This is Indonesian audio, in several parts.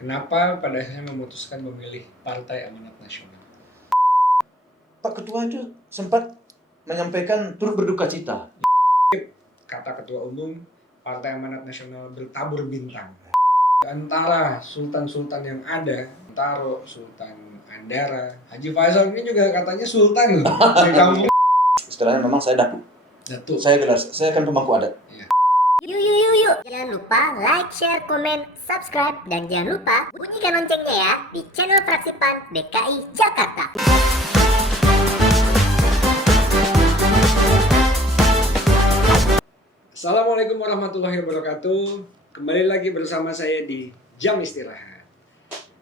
Kenapa pada akhirnya memutuskan memilih Partai Amanat Nasional? Pak Ketua itu sempat menyampaikan turut berduka cita. Kata Ketua Umum, Partai Amanat Nasional bertabur bintang. Antara sultan-sultan yang ada, Taro, Sultan Andara, Haji Faisal ini juga katanya sultan loh di kampung. Istilahnya memang saya datuk. Datuk. Saya kan pemangku adat. Yuk. Jangan lupa like, share, komen, subscribe, dan jangan lupa bunyikan loncengnya ya di channel Fraksi PAN DKI Jakarta. Assalamualaikum warahmatullahi wabarakatuh. Kembali lagi bersama saya di Jam Istirahat.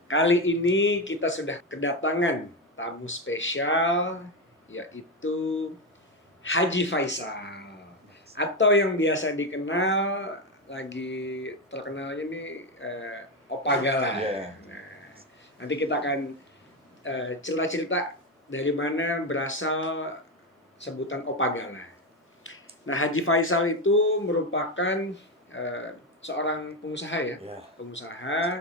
Kali ini kita sudah kedatangan tamu spesial, yaitu Haji Faisal, atau yang biasa dikenal, lagi terkenalnya nih Opa Gala. Yeah. Nah, nanti kita akan cerita dari mana berasal sebutan Opa Gala. Nah, Haji Faisal itu merupakan seorang pengusaha ya, pengusaha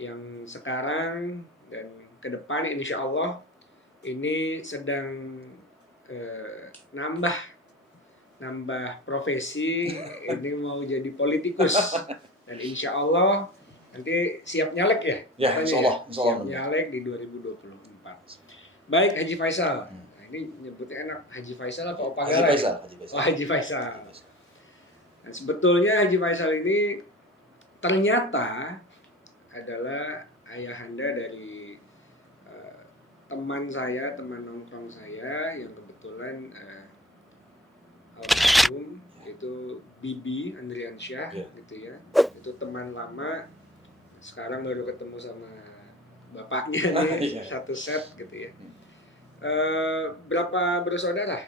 yang sekarang dan ke depan insya Allah ini sedang nambah profesi, ini mau jadi politikus dan insya Allah nanti siap nyalek ya? Ya, insya Allah. Siap nyalek di 2024. Baik Haji Faisal. Nah, ini nyebutnya enak, Haji Faisal apa Opa Gala? Haji Faisal. Nah, sebetulnya Haji Faisal ini ternyata adalah ayahanda dari teman nongkrong saya yang kebetulan almarhum, itu Bibi Andriansyah, gitu ya. Itu teman lama, sekarang baru ketemu sama bapaknya nih, satu set gitu ya. Berapa bersaudara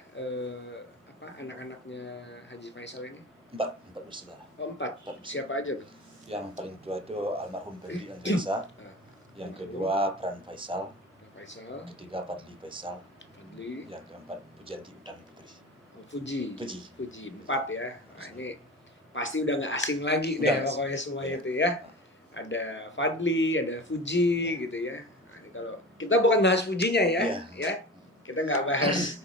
anak-anaknya Haji Faisal ini? 4 bersaudara. Oh, 4. Siapa aja tuh? Yang paling tua itu almarhum Ferdi Andriansyah. Yang kedua Pran Faisal. Yang ketiga Fadli Faisal. Yang keempat Pujanti Utami Putri. Fuji 4 ya. Nah, ini pasti udah nggak asing lagi deh pokoknya semua itu ya. Ada Fadli, ada Fuji gitu ya. Nah, ini kalau kita bukan bahas Fujinya ya. Kita nggak bahas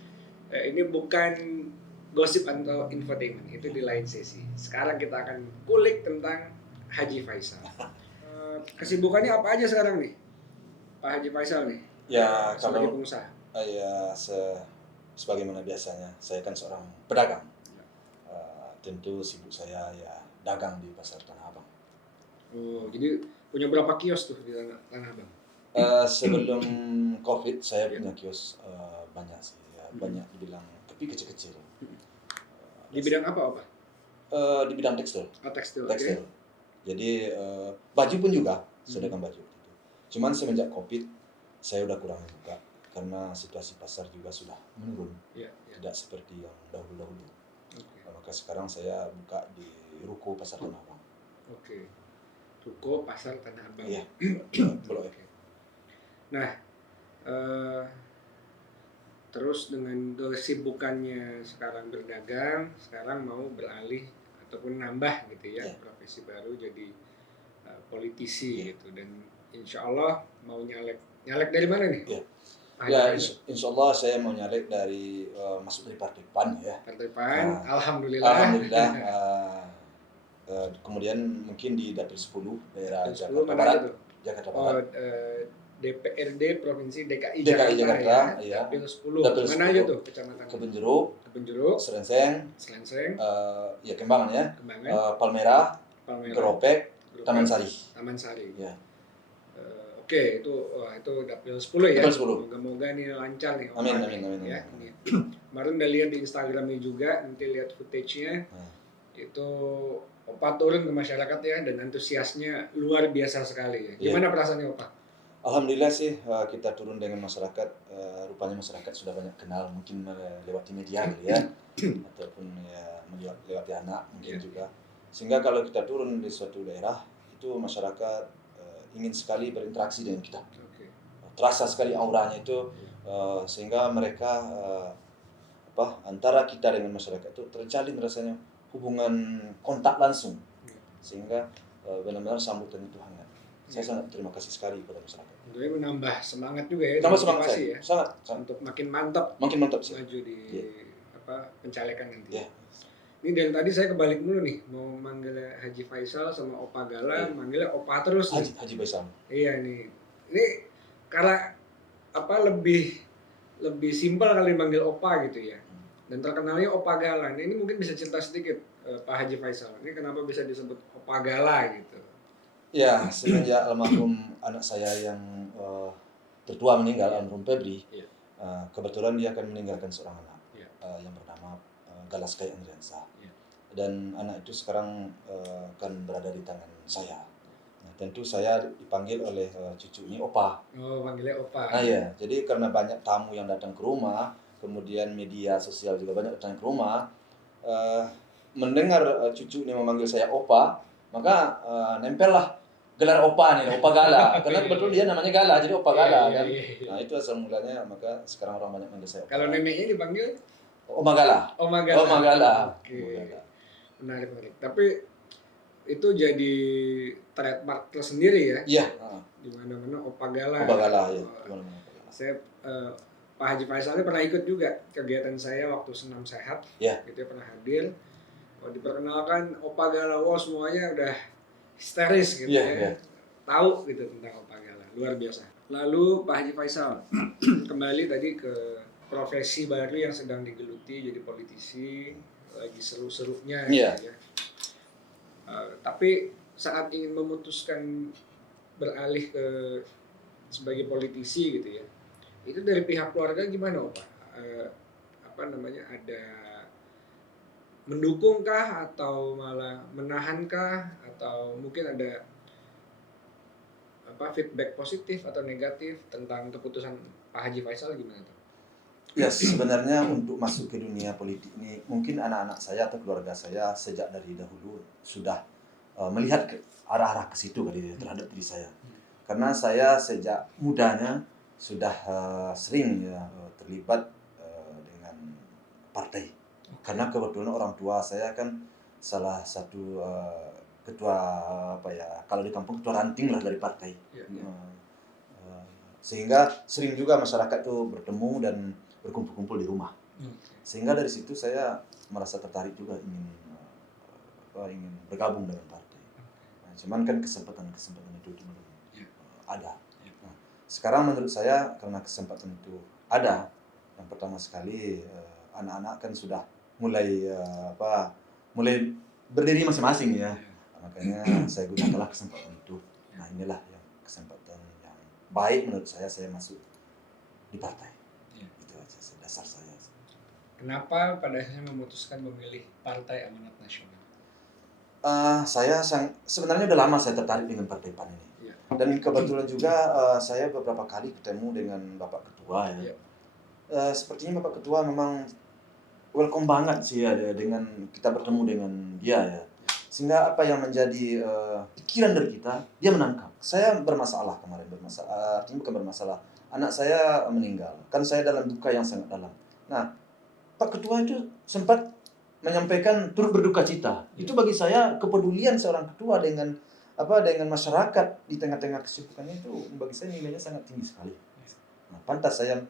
ini bukan gosip atau infotainment, itu di lain sesi. Sekarang kita akan kulik tentang Haji Faisal. Kesibukannya apa aja sekarang nih, Pak Haji Faisal nih? Ya, sebagai pengusaha. Sebagaimana biasanya, saya kan seorang pedagang. Tentu sibuk saya ya dagang di pasar Tanah Abang. Oh, jadi punya berapa kios tuh di Tanah Abang? Sebelum COVID saya punya kios banyak sih, ya, banyak dibilang, tapi kecil-kecil. Di bidang apa? Di bidang tekstil. Tekstil. Okay. Jadi baju pun juga, sedangkan baju. Cuman semenjak COVID saya udah kurang buka karena situasi pasar juga sudah menurun. Tidak seperti yang dahulu-dahulu. Maka sekarang saya buka di ruko pasar Tanah Abang. Ruko pasar Tanah Abang. Iya. Nah, terus dengan kesibukannya sekarang berdagang, sekarang mau beralih ataupun nambah gitu ya, profesi baru jadi politisi gitu, dan insya Allah mau nyalek dari mana nih? Insya Allah saya mau nyalek dari masuk dari Partai PAN ya. Partai PAN, Alhamdulillah. Kemudian mungkin di Dapil 10 daerah Jakarta Barat. Oh, DPRD Provinsi DKI Jakarta ya. Dapil 10. Mana aja tuh kecamatan? Kebun Jeruk, Serenseng, ya Kembangan ya. Palmerah, Keropek, Taman Sari. Ya. Oke, itu Dapil 10 ya. Dapil 10. Moga-moga nih lancar nih. Amin. Ya. Kemarin udah lihat di Instagramnya juga, nanti lihat footage-nya. Itu Opa turun ke masyarakat ya, dan antusiasnya luar biasa sekali ya. Gimana perasaannya Opa? Alhamdulillah sih, kita turun dengan masyarakat. Rupanya masyarakat sudah banyak kenal, mungkin lewat media gitu ya, ataupun ya lewat anak mungkin juga. Sehingga kalau kita turun di suatu daerah, itu masyarakat ingin sekali berinteraksi dengan kita. Terasa sekali auranya itu, sehingga mereka antara kita dengan masyarakat itu terjalin rasanya hubungan kontak langsung, sehingga benar-benar sambutan itu hangat. Saya sangat terima kasih sekali kepada masyarakat. Tentunya menambah semangat juga ya, Tambah semangat motivasi saya, ya, sangat. untuk makin mantap Makin mantap sih. maju di pencalekan nanti. Iya. Ini dari tadi saya kebalik dulu nih, mau manggil Haji Faisal sama Opa Gala, manggilnya Opa terus nih. Haji Faisal. Iya nih, ini karena lebih simpel kali manggil Opa gitu ya. Dan terkenalnya Opa Gala. Nah, ini mungkin bisa cerita sedikit Pak Haji Faisal. Ini kenapa bisa disebut Opa Gala gitu? Ya, semenjak almarhum anak saya yang tertua meninggal, almarhum Febri, kebetulan dia akan meninggalkan seorang anak yang bernama Galas Kai Andriansa. Dan anak itu sekarang akan berada di tangan saya. Nah, tentu saya dipanggil oleh cucunya Opa. Oh, panggilnya Opa. Nah ya, jadi karena banyak tamu yang datang ke rumah, kemudian media sosial juga banyak datang ke rumah, mendengar cucu ini memanggil saya Opa, maka nempellah gelar Opa nih, Opa Gala. Karena betul dia namanya Gala, jadi Opa Gala kan. Nah itu asal mulanya, maka sekarang orang banyak manggil saya Opa. Kalau neneknya dipanggil? Oma Gala. Oma Gala. Oma Gala. Oke. Menarik. Tapi itu jadi trademark tersendiri ya? Iya. Di mana-mana Opa Gala. Opa Gala ya. Saya Pak Haji Faisal pernah ikut juga kegiatan saya waktu senam sehat. Iya. Gitu pernah hadir. Diperkenalkan Opa Gala, semuanya udah histeris gitu ya. Tahu gitu tentang Opa Gala, luar biasa. Lalu Pak Haji Faisal kembali tadi ke profesi baru yang sedang digeluti, jadi politisi, lagi seru-serunya gitu ya. Tapi saat ingin memutuskan beralih ke sebagai politisi gitu ya, itu dari pihak keluarga gimana Pak? Ada mendukungkah atau malah menahankah, atau mungkin ada feedback positif atau negatif tentang keputusan Pak Haji Faisal gimana tuh? Ya sebenarnya untuk masuk ke dunia politik ini mungkin anak-anak saya atau keluarga saya sejak dari dahulu sudah melihat ke arah-arah ke situ kali terhadap diri saya. Karena saya sejak mudanya sudah sering terlibat dengan partai. Karena kebetulan orang tua saya kan salah satu ketua kalau di kampung ketua ranting lah dari partai. Sehingga sering juga masyarakat tuh bertemu dan berkumpul-kumpul di rumah. Sehingga dari situ saya merasa tertarik juga ingin bergabung dengan partai. Nah, cuman kan kesempatan itu belum ada. Nah, sekarang menurut saya karena kesempatan itu ada, yang pertama sekali anak-anak kan sudah mulai berdiri masing-masing ya. Makanya saya gunakanlah kesempatan itu. Nah, inilah yang kesempatan yang baik menurut saya masuk di partai. Itu aja dasar saya. Kenapa pada akhirnya memutuskan memilih Partai Amanat Nasional? Saya sebenarnya udah lama saya tertarik dengan Partai PAN ini. Dan kebetulan juga saya beberapa kali ketemu dengan Bapak Ketua ya. Sepertinya Bapak Ketua memang welcome banget sih ya dengan kita bertemu dengan dia ya. Sehingga apa yang menjadi pikiran dari kita, dia menangkap. Saya bermasalah kemarin, artinya bukan bermasalah. Anak saya meninggal, kan saya dalam duka yang sangat dalam. Nah, Pak Ketua itu sempat menyampaikan turut berduka cita. Itu bagi saya kepedulian seorang ketua dengan masyarakat di tengah-tengah kesibukannya itu bagi saya nilainya sangat tinggi sekali. Nah, pantas saya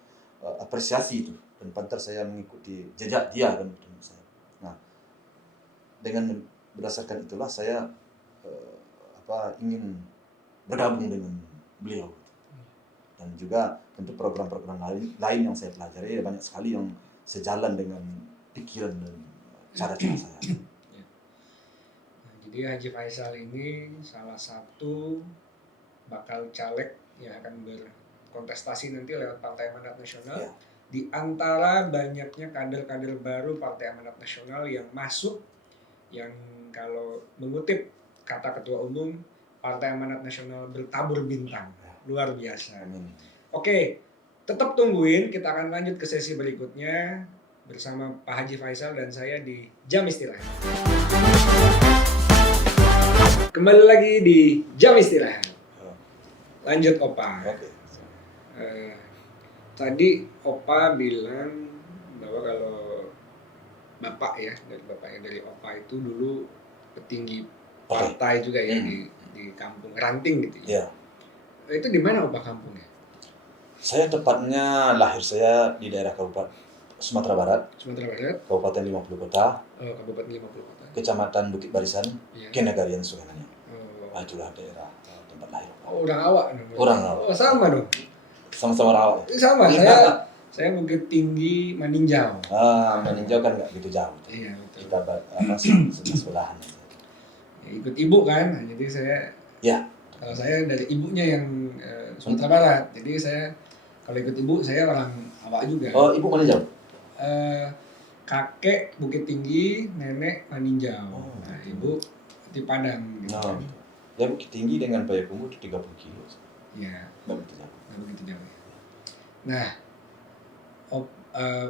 apresiasi itu dan pantas saya mengikuti jejak dia kan menurut saya. Nah, dengan berdasarkan itulah saya ingin bergabung dengan beliau. Dan juga tentu program-program lain yang saya pelajari banyak sekali yang sejalan dengan pikiran dan cara-cara saya. Nah, jadi Haji Faisal ini salah satu bakal caleg yang akan berkontestasi nanti lewat Partai Amanat Nasional. Di antara banyaknya kader-kader baru Partai Amanat Nasional yang masuk, yang kalau mengutip kata Ketua Umum, Partai Amanat Nasional bertabur bintang. Luar biasa. Amin. Oke, tetap tungguin, kita akan lanjut ke sesi berikutnya bersama Pak Haji Faisal dan saya di Jam Istirahat. Kembali lagi di Jam Istirahat. Lanjut Opa. Tadi Opa bilang bahwa kalau bapaknya dari Opa itu dulu petinggi partai juga ya di di kampung Ranting gitu ya. Ya, Itu di mana Opa kampungnya? saya tepatnya lahir saya di daerah Kabupaten Sumatera Barat, Sumatera Barat, Kabupaten 50 Kota, Kabupaten 50 Kota. Kecamatan Bukit Barisan, Iya. Kenegarian Sungai Nangin. Oh, Itulah daerah tempat lahir. orang awak dong. Orang awak. Oh, sama dong. Sama-sama rawat. Sama, saya Bukit Tinggi Maninjau. Meninjau kan nggak gitu jauh. Iya, betul. Kita sebelahan. Ya, ikut ibu kan, jadi saya. Ya. Kalau saya dari ibunya yang Sumatera Barat, jadi saya kalau ikut ibu saya orang awak juga. Oh, ibu Maninjau? Kakek Bukit Tinggi, nenek Maninjau. Oh. Nah, ibu di Padang. Gitu. Nah, ya Bukit Tinggi dengan Payakumbuh itu 30 kilo. Iya. Nggak begitu jauh. Nggak begitu jauh. Nah,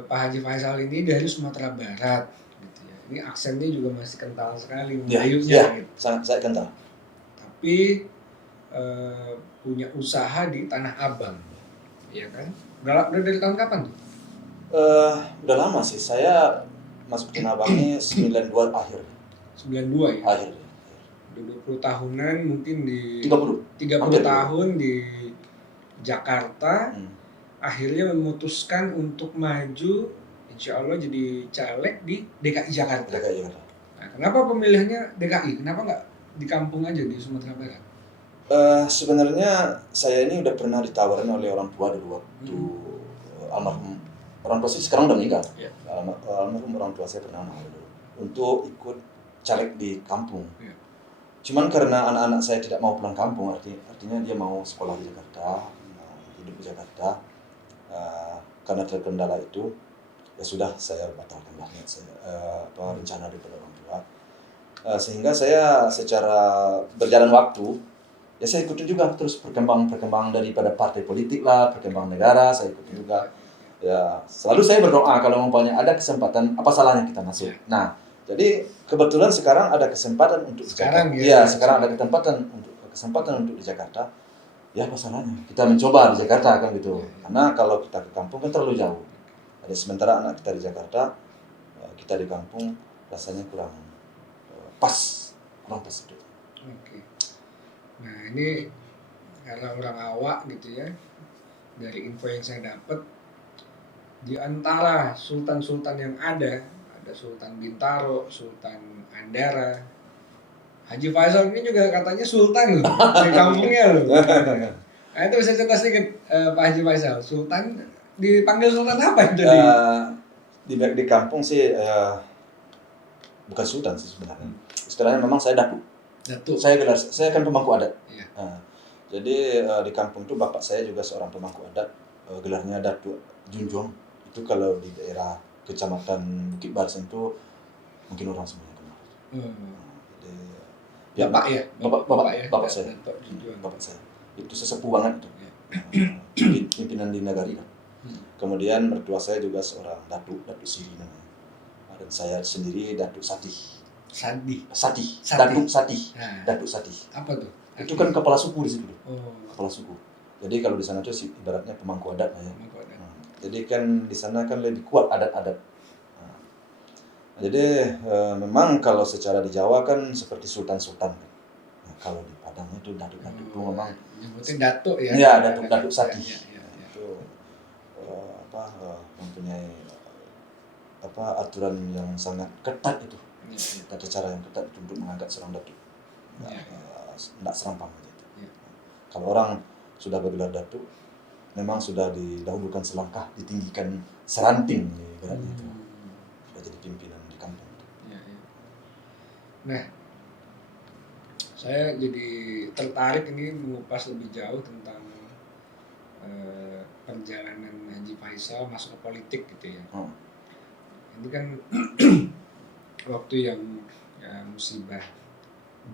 Pak Haji Faisal ini dari Sumatera Barat, gitu ya. Ini aksennya juga masih kental sekali, Melayunya. Ya, gitu. saya kental. Tapi punya usaha di Tanah Abang, ya kan? Udah dari tahun kapan tuh? Udah lama sih. Saya masuk Tanah Abang ini 92 akhir. 92 ya? Akhir. Udah 20 tahunan mungkin di 30 tahun di Jakarta. Akhirnya memutuskan untuk maju, insya Allah jadi caleg di DKI Jakarta. Nah, kenapa pemilihannya DKI? Kenapa nggak di kampung aja di Sumatera Barat? Sebenarnya saya ini udah pernah ditawarin oleh orang tua dulu waktu almarhum orang tua saya sekarang udah meninggal. Ya. Almarhum orang tua saya pernah nawar dulu untuk ikut caleg di kampung. Ya. Cuman karena anak-anak saya tidak mau pulang kampung, artinya dia mau sekolah di Jakarta, mau hidup di Jakarta. Karena terkendala itu, ya sudah saya batalkanlah rencana daripada orang tua. Sehingga saya secara berjalan waktu, ya saya ikutin juga terus perkembangan daripada partai politik lah, perkembangan negara, saya ikutin juga. Ya, selalu saya berdoa kalau umpamanya ada kesempatan, apa salahnya kita masuk. Nah, jadi kebetulan sekarang ada kesempatan untuk sekarang di Jakarta. Sekarang ada kesempatan untuk di Jakarta. Ya apa salahnya? Kita mencoba di Jakarta kan gitu. Karena kalau kita ke kampung kan terlalu jauh. Ada sementara anak kita di Jakarta, kita di kampung rasanya kurang pas itu. Oke. Nah ini karena orang awak gitu ya, dari info yang saya dapat, di antara sultan-sultan yang ada Sultan Bintaro, Sultan Andara, Haji Faisal ini juga katanya sultan loh, di kampungnya loh. Nah itu bisa cerita sedikit Pak Haji Faisal, sultan dipanggil sultan apa itu? Di kampung sih bukan sultan sih sebenarnya. Istilahnya memang saya datuk. Saya kan pemangku adat. Iya. Jadi di kampung itu bapak saya juga seorang pemangku adat, gelarnya Datuk Junjung. Itu kalau di daerah Kecamatan Bukit Barisan itu mungkin orang semuanya kenal. Jadi bapak saya. Bapak saya. Itu sesepuh banget itu. Pimpinan di Nagari. Kemudian mertua saya juga seorang Datuk Siri namanya. Dan saya sendiri Datuk Sati. Datuk Sati. Datuk Sati. Apa tuh? Itu kan kepala suku di situ. Oh. Kepala suku. Jadi kalau di sana tuh ibaratnya pemangku adat ya. Jadi kan di sana kan lebih kuat adat-adat. Jadi memang kalau secara di Jawa kan seperti sultan-sultan. Nah, kalau di Padang itu datuk-datuk itu memang nyebutin datuk ya. Iya, datuk Sati. Itu mempunyai aturan yang sangat ketat itu. Tata cara yang ketat untuk mengangkat seorang datuk. Tidak serampang gitu. Kalau orang sudah bergelar datuk, memang sudah didahulukan selangkah, ditinggikan seranting ibaratnya itu. Sudah jadi pimpinan di kampung. Nah, saya jadi tertarik ini mengupas lebih jauh tentang perjalanan Haji Faisal masuk ke politik gitu ya. Ini kan waktu yang musibah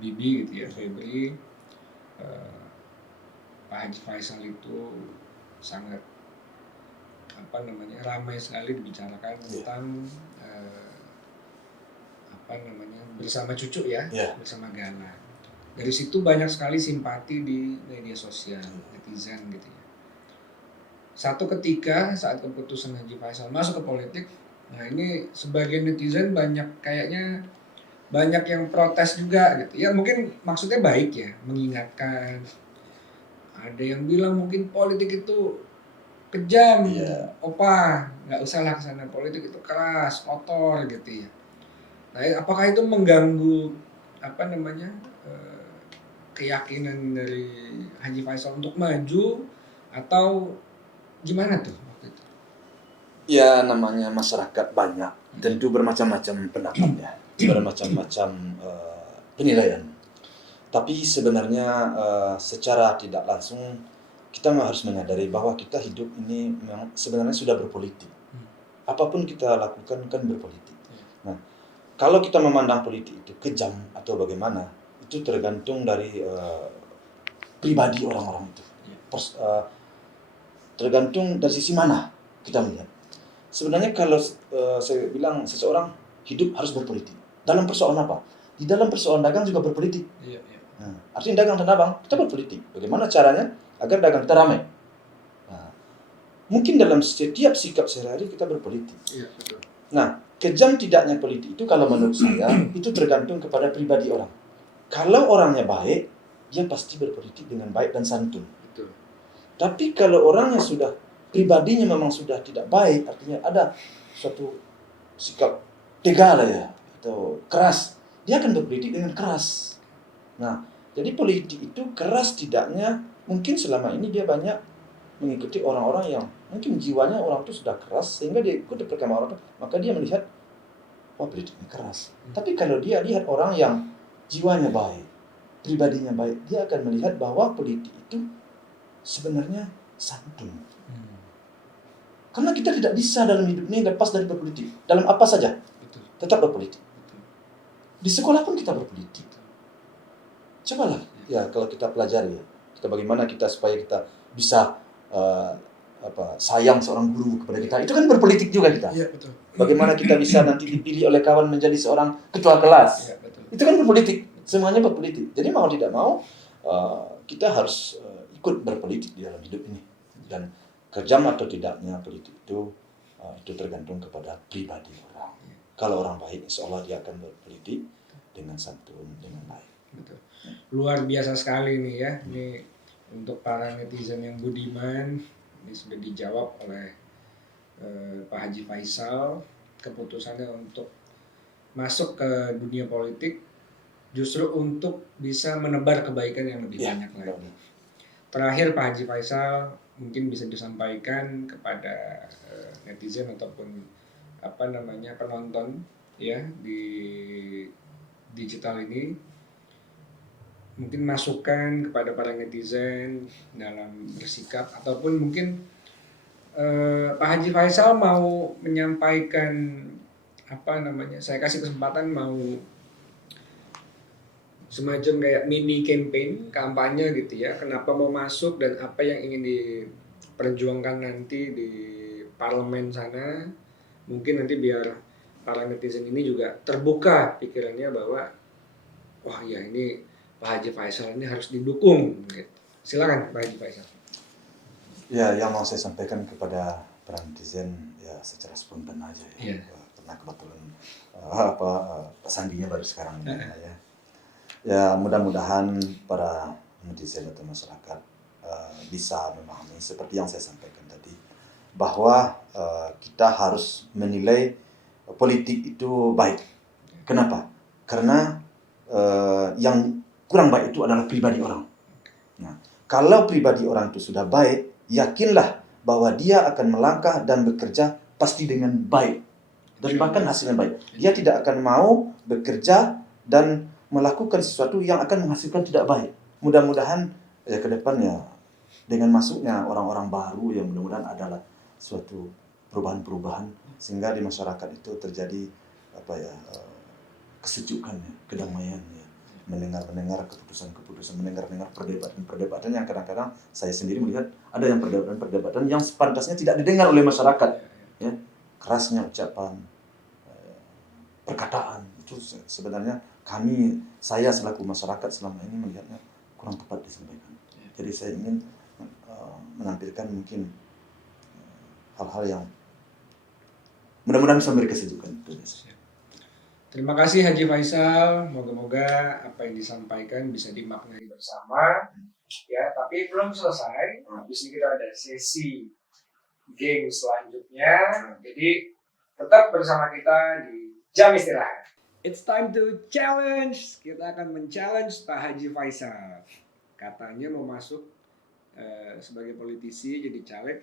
Bibi gitu ya, Febri, Pak Haji Faisal itu sangat ramai sekali dibicarakan tentang bersama cucu ya, bersama Gala. Dari situ banyak sekali simpati di media sosial, netizen gitu ya. Satu ketika saat keputusan Haji Faisal masuk ke politik, nah ini sebagian netizen banyak kayaknya banyak yang protes juga gitu. Ya mungkin maksudnya baik ya, mengingatkan. Ada yang bilang mungkin politik itu kejam, Iya. opa, nggak usah lah kesana, politik itu keras, kotor gitu ya. Nah, apakah itu mengganggu apa namanya keyakinan dari Haji Faisal untuk maju atau gimana tuh waktu itu? Ya namanya masyarakat banyak, tentu bermacam-macam pendapat ya, bermacam-macam penilaian. Tapi sebenarnya secara tidak langsung kita harus menyadari bahwa kita hidup ini memang sebenarnya sudah berpolitik. Apapun kita lakukan kan berpolitik. Nah, kalau kita memandang politik itu kejam atau bagaimana, itu tergantung dari pribadi orang-orang itu. Tergantung dari sisi mana kita melihat. Sebenarnya kalau saya bilang seseorang hidup harus berpolitik. Dalam persoalan apa? Di dalam persoalan dagang juga berpolitik. Iya. Nah, artinya dagang tanah abang kita berpolitik. Bagaimana caranya agar dagang kita ramai? Nah, mungkin dalam setiap sikap sehari-hari kita berpolitik. Iya, betul. Nah, kejam tidaknya politik itu kalau menurut saya itu tergantung kepada pribadi orang. Kalau orangnya baik, dia pasti berpolitik dengan baik dan santun. Betul. Tapi kalau orangnya sudah pribadinya memang sudah tidak baik, artinya ada suatu sikap tegal ya atau keras, dia akan berpolitik dengan keras. Nah, jadi politik itu keras tidaknya mungkin selama ini dia banyak mengikuti orang-orang yang mungkin jiwanya orang itu sudah keras sehingga dia ikut perkembangan orang itu, maka dia melihat wah politik ini keras. Tapi kalau dia lihat orang yang jiwanya baik, pribadinya baik, dia akan melihat bahwa politik itu sebenarnya santun. Karena kita tidak bisa dalam hidup ini lepas dari berpolitik. Dalam apa saja, Betul. tetap berpolitik. Betul. Di sekolah pun kita berpolitik. Cobalah, ya kalau kita pelajari ya, kita bagaimana kita supaya kita bisa sayang seorang guru kepada kita. Itu kan berpolitik juga kita. Iya, betul. Bagaimana kita bisa nanti dipilih oleh kawan menjadi seorang ketua kelas. Iya, betul. Itu kan berpolitik. Semuanya berpolitik. Jadi mau tidak mau kita harus ikut berpolitik di dalam hidup ini. Dan kejam atau tidaknya politik itu tergantung kepada pribadi orang. Kalau orang baik, insya Allah dia akan berpolitik dengan santun, dengan baik. Betul. Luar biasa sekali nih ya. Ini untuk para netizen yang budiman, ini sudah dijawab oleh Pak Haji Faisal. Keputusannya untuk masuk ke dunia politik justru untuk bisa menebar kebaikan yang lebih banyak lagi. Terakhir Pak Haji Faisal mungkin bisa disampaikan kepada netizen ataupun penonton ya di digital ini, mungkin masukan kepada para netizen dalam bersikap ataupun mungkin Pak Haji Faisal mau menyampaikan saya kasih kesempatan mau semacam kayak mini campaign, kampanye gitu ya, kenapa mau masuk dan apa yang ingin diperjuangkan nanti di parlemen sana. Mungkin nanti biar para netizen ini juga terbuka pikirannya bahwa wah ya ini Pak Haji Faisal ini harus didukung gitu. Silakan Pak Haji Faisal. Ya, yang mau saya sampaikan kepada para netizen ya secara spontan aja ya. Iya. Karena kebetulan sandinya baru sekarang ini ya. Ya mudah-mudahan para netizen atau masyarakat bisa memahami seperti yang saya sampaikan tadi bahwa kita harus menilai politik itu baik. Kenapa? Karena yang kurang baik itu adalah pribadi orang. Nah, kalau pribadi orang itu sudah baik, yakinlah bahwa dia akan melangkah dan bekerja pasti dengan baik dan bahkan hasilnya baik. Dia tidak akan mau bekerja dan melakukan sesuatu yang akan menghasilkan tidak baik. Mudah-mudahan ya ke depannya dengan masuknya orang-orang baru yang mudah-mudahan adalah suatu perubahan-perubahan sehingga di masyarakat itu terjadi kesejukan, kedamaian, mendengar keputusan-keputusan, mendengar perdebatan yang kadang-kadang saya sendiri melihat ada yang perdebatan yang sepantasnya tidak didengar oleh masyarakat. Ya, kerasnya ucapan, perkataan itu sebenarnya saya selaku masyarakat selama ini melihatnya kurang tepat disampaikan. Jadi saya ingin menampilkan mungkin hal-hal yang mudah-mudahan bisa memberi kesejukan. Terima kasih Haji Faisal. Moga-moga apa yang disampaikan bisa dimaknai bersama. Ya, tapi belum selesai. Habis ini kita ada sesi game selanjutnya. Jadi tetap bersama kita di Jam Istirahat. It's time to challenge. Kita akan men-challenge Pak Haji Faisal. Katanya mau masuk sebagai politisi jadi caleg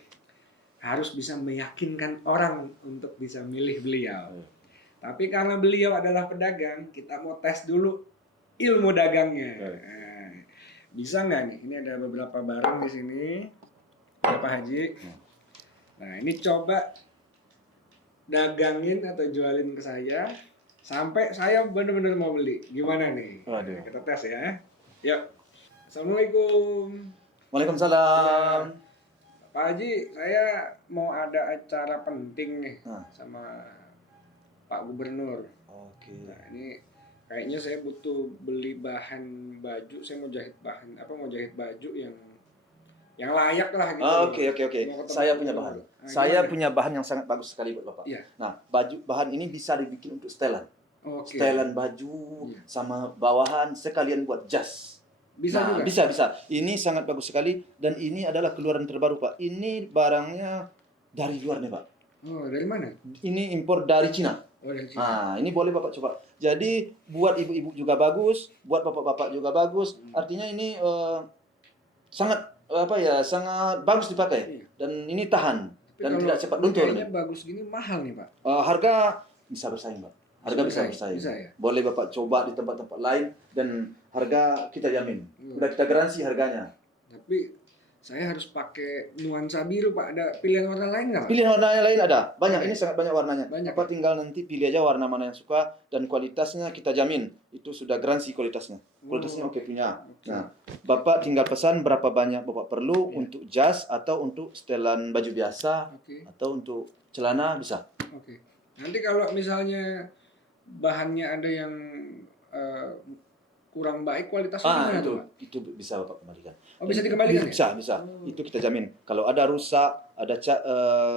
harus bisa meyakinkan orang untuk bisa milih beliau. Tapi karena beliau adalah pedagang, kita mau tes dulu ilmu dagangnya. Nah, bisa nggak nih? Ini ada beberapa barang di sini, ya Pak Haji. Nah ini coba dagangin atau jualin ke saya sampai saya benar-benar mau beli. Gimana nih? Waduh. Kita tes ya. Yuk. Assalamualaikum. Waalaikumsalam. Pak Haji, saya mau ada acara penting nih sama Pak Gubernur. Oke. Nah ini kayaknya saya butuh beli bahan baju. Saya mau jahit baju yang layak lah gitu. Oke. Saya punya bahan. Saya punya bahan yang sangat bagus sekali buat Bapak. Iya. Nah, bahan ini bisa dibikin untuk setelan. Oke. Setelan baju sama bawahan sekalian buat jas. Bisa juga. Bisa. Ini sangat bagus sekali dan ini adalah keluaran terbaru, Pak. Ini barangnya dari luar nih, Pak. Oh, dari mana? Ini impor dari Cina. Oh, dari Cina. Nah, ini boleh Bapak coba. Jadi buat ibu-ibu juga bagus, buat bapak-bapak juga bagus. Artinya ini sangat sangat bagus dipakai. Iya. Dan ini tahan Tapi dan kalau tidak cepat luntur. kayaknya bagus gini mahal nih Pak. Harga bisa bersaing, Pak. Harga bisa bersaing. Bisa ya? Boleh Bapak coba di tempat-tempat lain dan harga kita jamin. Hmm. Udah kita garansi harganya. Tapi saya harus pakai nuansa biru Pak. Ada pilihan warna lain nggak Pak? Pilihan warnanya lain ada. Banyak, ini sangat banyak warnanya. Banyak, Bapak tinggal nanti pilih aja warna mana yang suka dan kualitasnya kita jamin. Itu sudah garansi kualitasnya. Kualitasnya oke punya. Oke. Nah, Bapak tinggal pesan berapa banyak Bapak perlu untuk jas atau untuk setelan baju biasa Oke. atau untuk celana bisa. Oke. Nanti kalau misalnya bahannya ada yang kurang baik kualitasnya gimana tuh, Pak? Itu bisa Bapak kembalikan. Oh, bisa dikembalikan ya? Bisa. Itu kita jamin. Kalau ada rusak, ada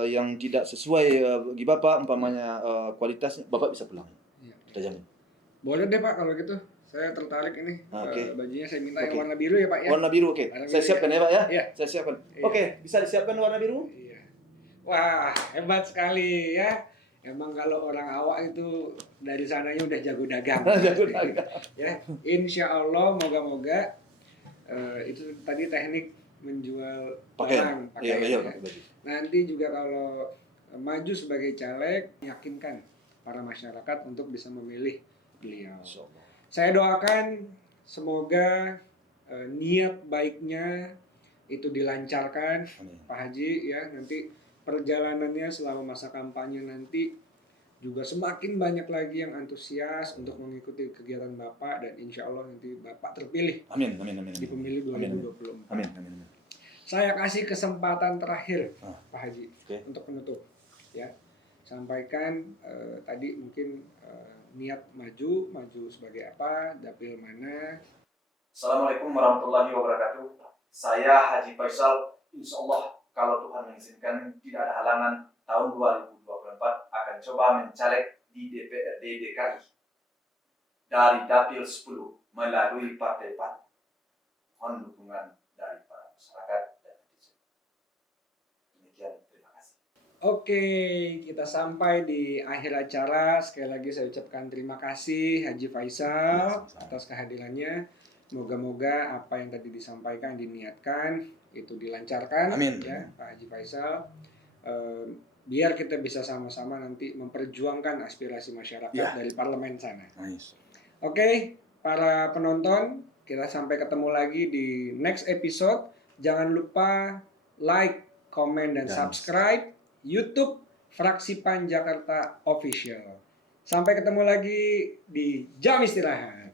yang tidak sesuai bagi Bapak, umpamanya kualitasnya, Bapak bisa pulang. Iya. Kita jamin. Boleh deh Pak kalau gitu. Saya tertarik ini. Oke. Bajunya saya minta yang Oke. warna biru ya Pak ya. Warna biru, oke. Warna Saya biru, siapkan ya Pak ya. Iya. Saya siapkan. Iya. Oke, bisa disiapkan warna biru? Iya. Wah, hebat sekali ya. Emang kalau orang awak itu dari sananya udah jago dagang. Jago dagang. Ya, insya Allah moga-moga itu tadi teknik menjual Pakaian. barang, Iya, ya. pakai baju. Nanti juga kalau maju sebagai caleg, yakinkan para masyarakat untuk bisa memilih beliau. Insyaallah. Saya doakan semoga niat baiknya itu dilancarkan, Amin. Pak Haji ya. Nanti perjalanannya selama masa kampanye nanti juga semakin banyak lagi yang antusias untuk mengikuti kegiatan Bapak dan insya Allah nanti Bapak terpilih Amin. di pemilu Amin. 2024. Amin. Saya kasih kesempatan terakhir Pak Haji Oke. untuk menutup ya. Sampaikan tadi mungkin niat maju sebagai apa, dapil mana. Assalamualaikum warahmatullahi wabarakatuh. Saya Haji Faisal. Insya Allah kalau Tuhan mengizinkan tidak ada halangan tahun 2024 akan coba mencaleg di DPRD DKI dari dapil 10 melalui Partai PAN. Mohon dukungan dari para masyarakat dan netizen. Demikian, terima kasih. Oke, kita sampai di akhir acara. Sekali lagi saya ucapkan terima kasih Haji Faisal atas kehadirannya. Moga-moga apa yang tadi disampaikan, diniatkan, itu dilancarkan. Amin. Ya, Pak Haji Faisal. Biar kita bisa sama-sama nanti memperjuangkan aspirasi masyarakat dari parlemen sana. Nice. Oke, para penonton, kita sampai ketemu lagi di next episode. Jangan lupa like, komen, dan subscribe YouTube Fraksi PAN Jakarta Official. Sampai ketemu lagi di Jam Istirahat.